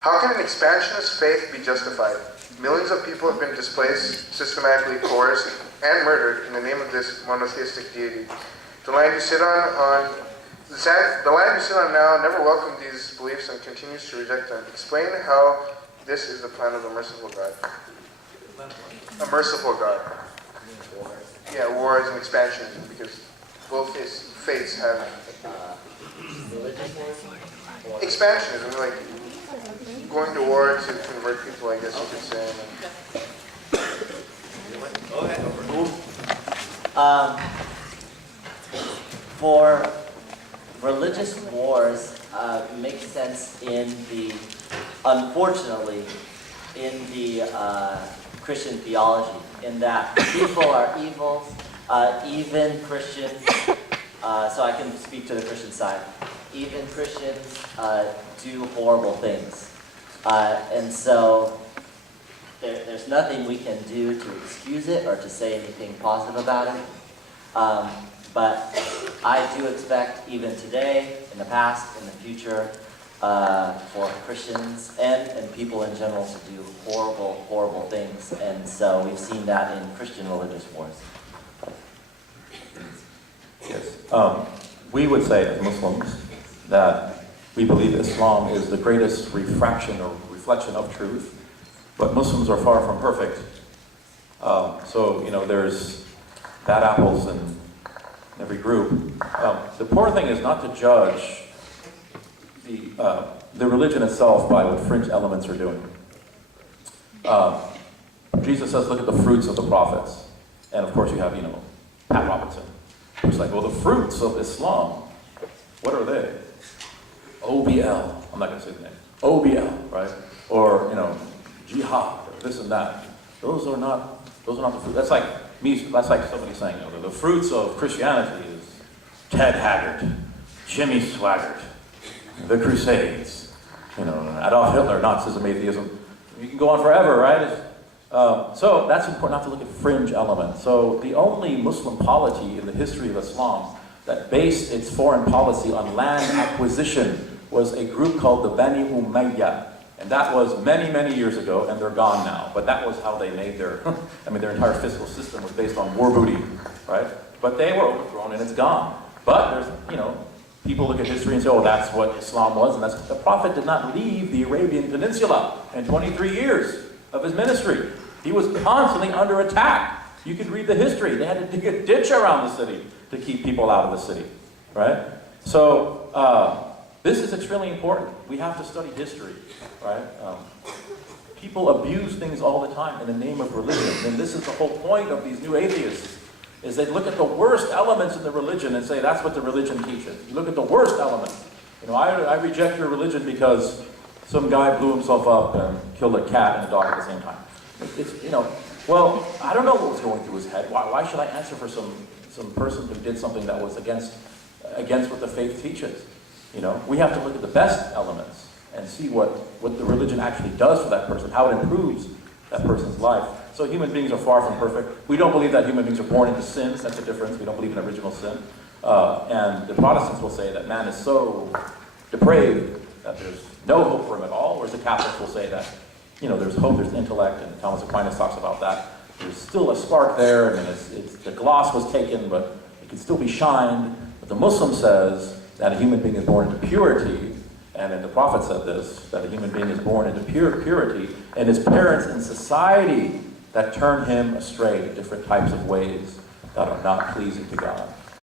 How can an expansionist faith be justified? Millions of people have been displaced, systematically coerced, and murdered in the name of this monotheistic deity. The land you sit on now never welcomed these beliefs and continues to reject them. Explain how this is the plan of a merciful God. A merciful God. Yeah, wars and expansionism, because both his faiths have expansionism, like going to war to convert people, I guess you could say. Go ahead. For religious wars, makes sense unfortunately, in the Christian theology, in that people are evil, even Christians, so I can speak to the Christian side, even Christians do horrible things. And so there's nothing we can do to excuse it or to say anything positive about it. But I do expect, even today, in the past, in the future, for Christians and people in general to do horrible, horrible things. And so we've seen that in Christian religious wars. Yes. We would say, as Muslims, that we believe Islam is the greatest refraction or reflection of truth, but Muslims are far from perfect. So, there's bad apples in every group. The important thing is not to judge the religion itself by what fringe elements are doing. Jesus says, look at the fruits of the prophets. And of course you have, Pat Robertson, who's like, well, the fruits of Islam, what are they? OBL, I'm not going to say the name. OBL, right? Or, jihad, or this and that. Those are not the fruits. That's like somebody saying, the fruits of Christianity is Ted Haggard, Jimmy Swaggart, the Crusades, Adolf Hitler, Nazism, atheism. You can go on forever, right? So that's important, not to look at fringe elements. So the only Muslim polity in the history of Islam that based its foreign policy on land acquisition was a group called the Bani Umayyah. And that was many, many years ago, and they're gone now. But that was how they made their entire fiscal system was based on war booty, right? But they were overthrown and it's gone. But there's, people look at history and say, oh, that's what Islam was, and the Prophet did not leave the Arabian Peninsula in 23 years of his ministry. He was constantly under attack. You could read the history. They had to dig a ditch around the city to keep people out of the city, right? So this is extremely important. We have to study history, right? People abuse things all the time in the name of religion, and this is the whole point of these new atheists, is they look at the worst elements in the religion and say, that's what the religion teaches. You look at the worst elements. I reject your religion because some guy blew himself up and killed a cat and a dog at the same time. Well, I don't know what was going through his head. Why should I answer for some person who did something that was against what the faith teaches? We have to look at the best elements and see what the religion actually does for that person, how it improves that person's life. So human beings are far from perfect. We don't believe that human beings are born into sins. That's the difference. We don't believe in original sin. And the Protestants will say that man is so depraved that there's no hope for him at all, whereas the Catholics will say that, there's hope, there's intellect, and Thomas Aquinas talks about that. There's still a spark there, the gloss was taken, but it can still be shined. But the Muslim says that a human being is born into purity, and then the Prophet said this, that a human being is born into purity, and his parents in society that turn him astray to different types of ways that are not pleasing to God.